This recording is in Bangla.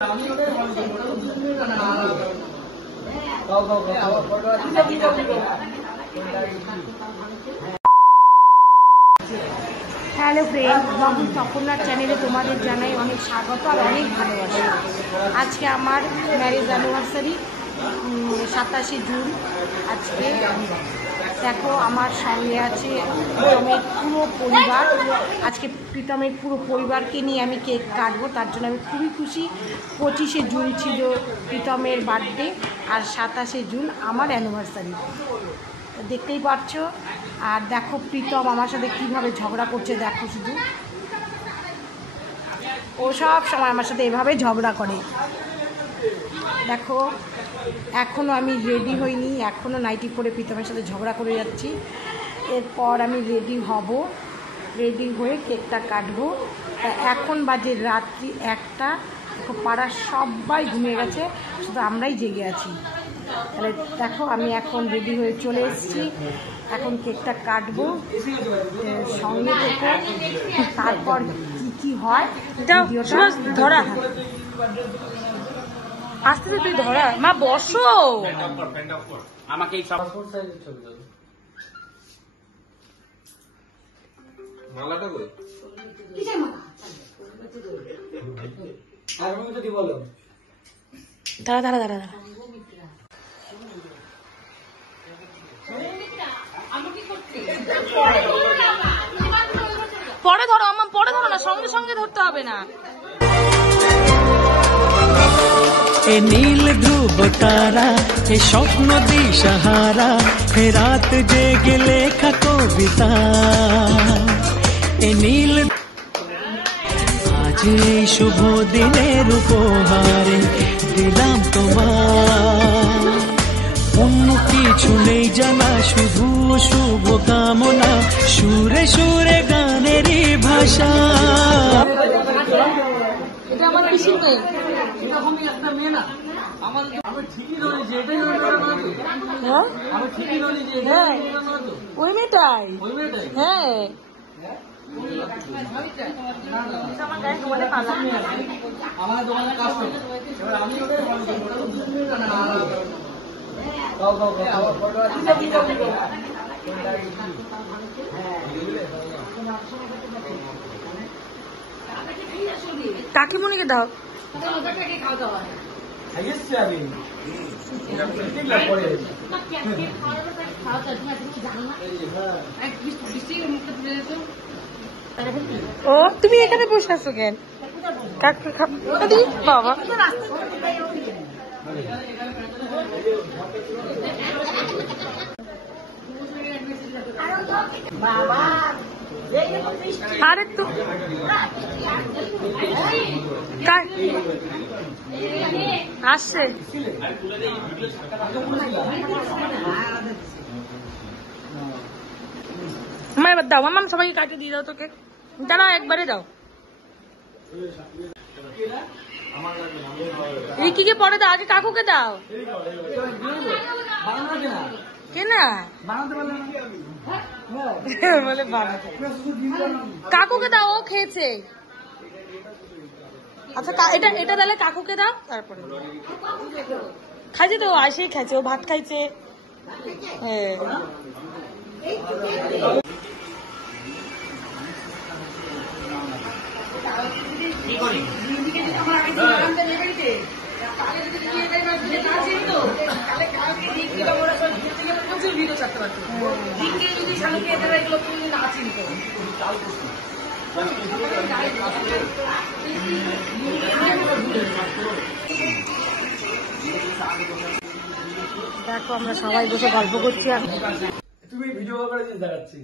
হ্যালো ফ্রেন্ড, বাবু তপনার চ্যানেলে তোমাদের জানাই অনেক স্বাগত আর অনেক ভালোবাসা। আজকে আমার ম্যারেজ অ্যানিভার্সারি 27শে জুন। আজকে দেখো আমার সঙ্গে আছে প্রীতমের পুরো পরিবার। আজকে প্রীতমের পুরো পরিবারকে নিয়ে আমি কেক কাটবো, তার জন্য আমি খুবই খুশি। 25শে জুন ছিল প্রীতমের বার্থডে আর 27শে জুন আমার অ্যানিভার্সারি, দেখতেই পাচ্ছ। আর দেখো প্রীতম আমার সাথে কীভাবে ঝগড়া করছে, দেখো শুধু। ও সব সময় আমার সাথে এভাবে ঝগড়া করে। দেখো এখনও আমি রেডি হইনি, এখনও নাইটি পরে প্রীতমের সাথে ঝগড়া করে যাচ্ছি। এরপর আমি রেডি হব, রেডি হয়ে কেকটা কাটবো। এখন বাজে রাত্রি 1টা। পাড়ার সবাই ঘুমিয়ে গেছে, শুধু আমরাই জেগে আছি। তাহলে দেখো আমি এখন রেডি হয়ে চলে এসেছি, এখন কেকটা কাটবো, সঙ্গে থেকে তারপর কি হয় ধরা আসতে তুই ধরা মা বসো আমাকে মালাটা কই আর আমি যদি বলো দাঁড়া দাঁড়া দাঁড়া পরে ধরো আমার, পরে ধরো না, সঙ্গে সঙ্গে ধরতে হবে না। এ নীল ধ্রুব তারা, এ স্বপ্ন দিশাহারা, হে রাত জেগে লেখা কবিতা। এ নীল আজ এই শুভ দিনের উপহারে দিলাম তোমার। অন্য কিছু নেই জানা, শুধু শুভ কামনা, সুরে সুরে গানেরই ভাষা। এটা আমার পিসির মেয়ে। এরকমই একটা মেয়ে না, আমি ঠিকই ধরেছি, এটাই হ্যাঁ আমি ঠিকই ধরেছি, হ্যাঁ ওই মেয়েটাই, ওই মেয়েটাই। হ্যাঁ আমার দোকানে কাজ করে, এবার আমি ওদের কাকিমণিকে দাও। ও তুমি এখানে বসে আছো কেন? বাবা আরে তো আসছে এবার দাও মামা, সবাইকে কাটে দিয়ে দাও। তোকে দাঁড়াও, একবারে দাও। রিকিকে পরে দাও, আগে কাকুকে দাও। কেনা বলে কাকুকে দাও, ও খেয়েছে। আচ্ছা এটা এটা তাহলে কাকুকে দাও, তারপরে খাইছে তো, আসেই খাইছে, ও ভাত খাইছে। হ্যাঁ দেখো আমরা সবাই বসে গল্প করছি। তুমি ভিডিও করেছিস দেখাচ্ছি।